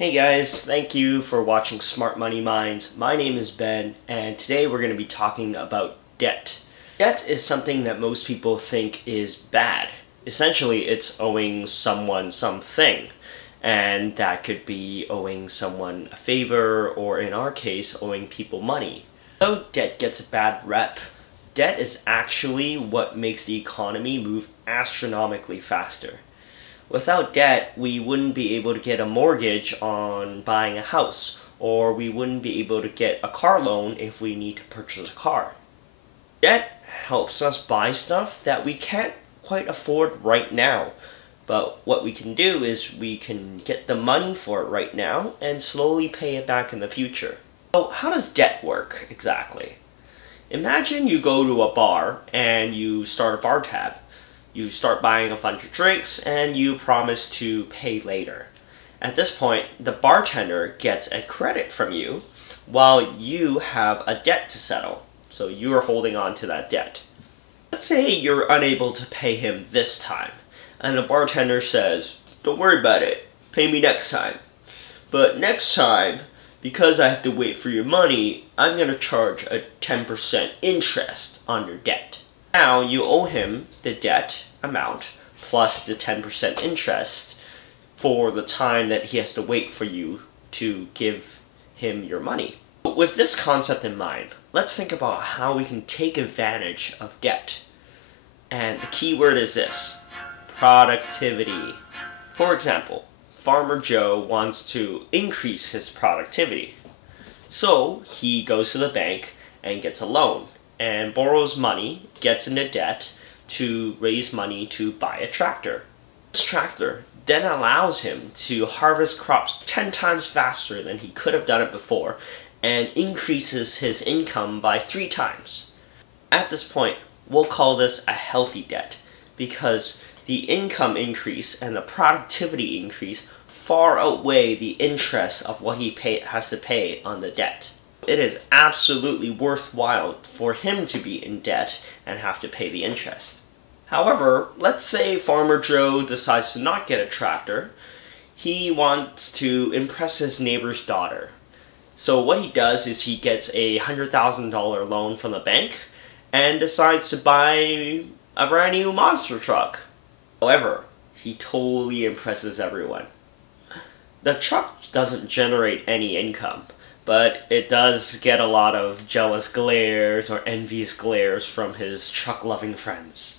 Hey guys, thank you for watching Smart Money Minds. My name is Ben, and today we're going to be talking about debt. Debt is something that most people think is bad. Essentially, it's owing someone something, and that could be owing someone a favor, or in our case, owing people money. Though debt gets a bad rep, debt is actually what makes the economy move astronomically faster. Without debt, we wouldn't be able to get a mortgage on buying a house, or we wouldn't be able to get a car loan if we need to purchase a car. Debt helps us buy stuff that we can't quite afford right now, but what we can do is we can get the money for it right now and slowly pay it back in the future. So how does debt work exactly? Imagine you go to a bar and you start a bar tab. You start buying a bunch of drinks and you promise to pay later. At this point, the bartender gets a credit from you while you have a debt to settle. So you are holding on to that debt. Let's say you're unable to pay him this time, and the bartender says, "Don't worry about it, pay me next time. But next time, because I have to wait for your money, I'm going to charge a 10% interest on your debt." Now you owe him the debt amount plus the 10% interest for the time that he has to wait for you to give him your money. With this concept in mind, let's think about how we can take advantage of debt. And the key word is this: productivity. For example, Farmer Joe wants to increase his productivity. So he goes to the bank and gets a loan, and borrows money, gets into debt to raise money to buy a tractor. This tractor then allows him to harvest crops 10 times faster than he could have done it before, and increases his income by 3 times. At this point, we'll call this a healthy debt, because the income increase and the productivity increase far outweigh the interest of what he has to pay on the debt. It is absolutely worthwhile for him to be in debt and have to pay the interest. However, let's say Farmer Joe decides to not get a tractor. He wants to impress his neighbor's daughter. So what he does is he gets a $100,000 loan from the bank and decides to buy a brand new monster truck. However, he totally impresses everyone. The truck doesn't generate any income, but it does get a lot of jealous glares or envious glares from his truck-loving friends.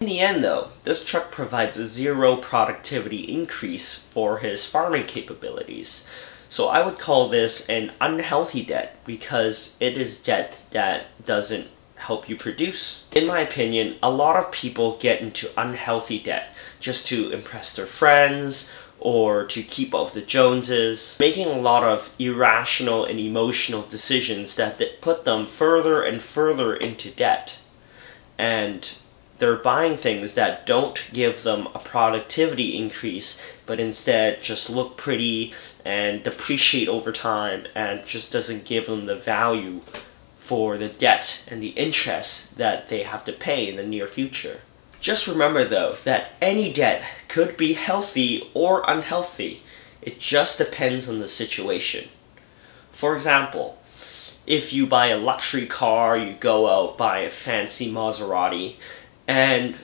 In the end though, this truck provides a 0 productivity increase for his farming capabilities. So I would call this an unhealthy debt, because it is debt that doesn't help you produce. In my opinion, a lot of people get into unhealthy debt just to impress their friends, or to keep up with the Joneses, making a lot of irrational and emotional decisions that put them further and further into debt. And they're buying things that don't give them a productivity increase, but instead just look pretty and depreciate over time, and just doesn't give them the value for the debt and the interest that they have to pay in the near future. Just remember though, that any debt could be healthy or unhealthy. It just depends on the situation. For example, if you buy a luxury car, you go out, buy a fancy Maserati, and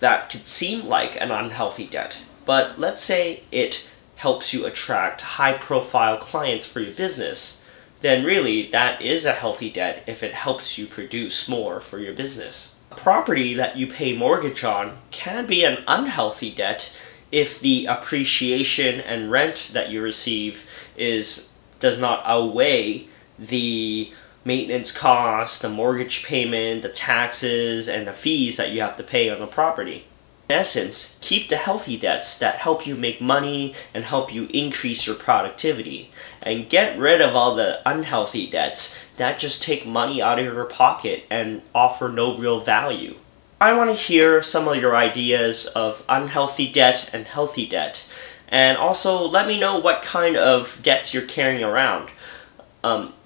that could seem like an unhealthy debt. But let's say it helps you attract high-profile clients for your business, then really that is a healthy debt if it helps you produce more for your business. Property that you pay mortgage on can be an unhealthy debt if the appreciation and rent that you receive does not outweigh the maintenance costs, the mortgage payment, the taxes, and the fees that you have to pay on the property. In essence, keep the healthy debts that help you make money and help you increase your productivity, and get rid of all the unhealthy debts that just take money out of your pocket and offer no real value. I want to hear some of your ideas of unhealthy debt and healthy debt, and also let me know what kind of debts you're carrying around.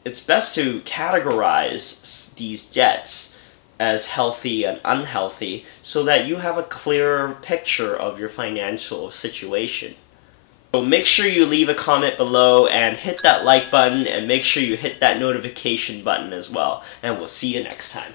It's best to categorize these debts as healthy and unhealthy so that you have a clearer picture of your financial situation. So make sure you leave a comment below and hit that like button, and make sure you hit that notification button as well. And we'll see you next time.